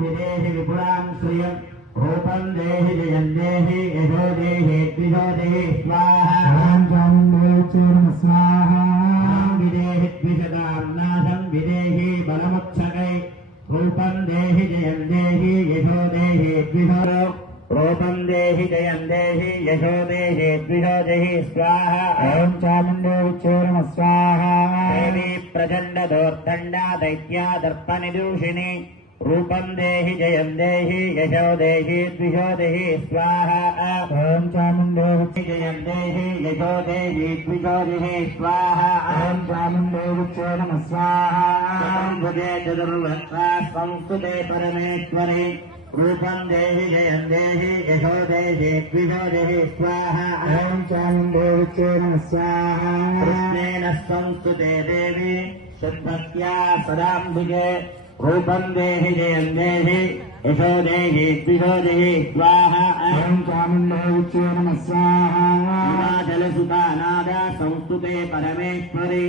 विदेहि विपुरां श्रियं रूपं देहि जयं देहि यशो देहि द्विजो देहि स्वाहा ॐ जं देवचूर्ण स्वाहा विदेहि द्विजदां नाथं विदेहि बलमुत्सकै रूपं देहि जयं देहि यशो देहि द्विजो रूपं देहि जयं देहि यशो देहि द्विजो देहि स्वाहा ॐ चामुण्डेविचूर्ण स्वाहा देवी प्रचण्डदोर्दण्डा दैत्या दर्पनिदूषिणी रूपं देहि जयं देहि यशो देहि द्विषो देहि स्वाहा ॐ चामुण्डेहि जयं देहि यशो देहि द्विषो देहि स्वाहा ॐ चामुण्डेविक्षे नमः स्वाहा संस्कृते चतुर्वत्वा संस्कृते परमेश्वरे रूपं देहि जयं देहि यशो देहि द्विषो देहि स्वाहा ॐ चामुण्डेविक्षे नमः स्वाहा कृष्णेन संस्कृते देवी सद्भक्त्या सदाम्बिके रूपं देहि जयं देहि यशो देहि द्विषो देहि स्वाहा ॐ चामुण्डोच्चये नमः स्वाहा जलसुतानाद संस्तुते परमेश्वरि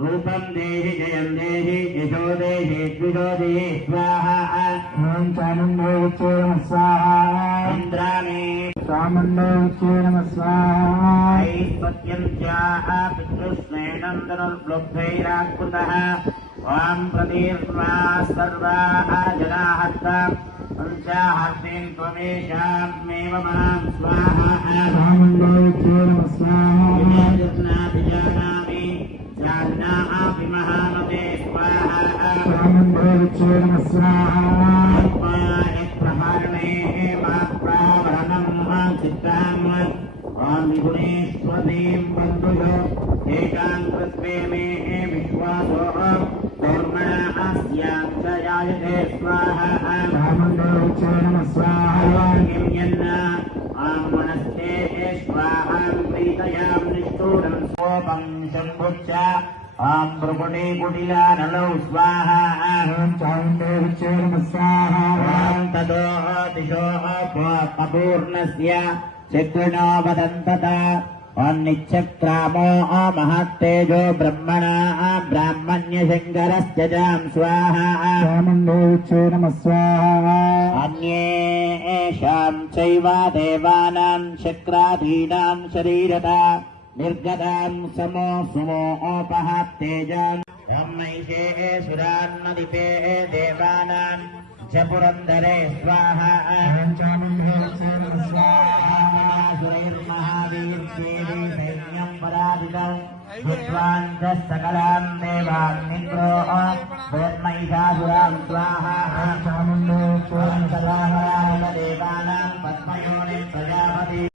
रूपं देहि जयं देहि यशो देहि द्विषो देहि स्वाहा ॐ चामुण्डोच्चये नमः स्वाहा इन्द्राणे चामुण्डोच्चये नमः स्वाहा ऐश्वर्यं च पितृस्नेणं धनुर्लब्धैराकृतः त्वां प्रतीर्वा सर्वाः जनाः पञ्चाहर्तेन त्वमेषामेव माँ स्वाहा स्वाहाभिजानामि जान्नाः विमहामते स्वाहाप्रहारणेः मात्रावरणं चित्तां बन्धुः एकाङ्कृत्वे मे विश्वासोऽहम्। యంతయాయతే స్వాహ. రామందేవచే నమ స్వాహ. యన్న ఆమనస్తే స్వాహం. ప్రీతయాం నిష్ఠూరం స్వోపం శంభుచ్చ ఆం ప్రపుణే కుటిలా నలౌ స్వాహ. ఓం చాముండేవచే నమ స్వాహ. ఓం తదో దిశో పూర్ణస్య వదంతత ओन्निच्छक्रामो महत्तेजो ब्रह्मणा ब्राह्मण्यशङ्करस्य जां स्वाहा रामण्डे नमः स्वाहा अन्येषां चैव देवानां शक्राधीनां शरीरता निर्गतां समो सुमोपहात्तेजां ब्रह्मैषे सुरान्मदिपे देवानां च पुरन्दरे स्वाहा विद्वान् च सकलान् देवान् स्वाहा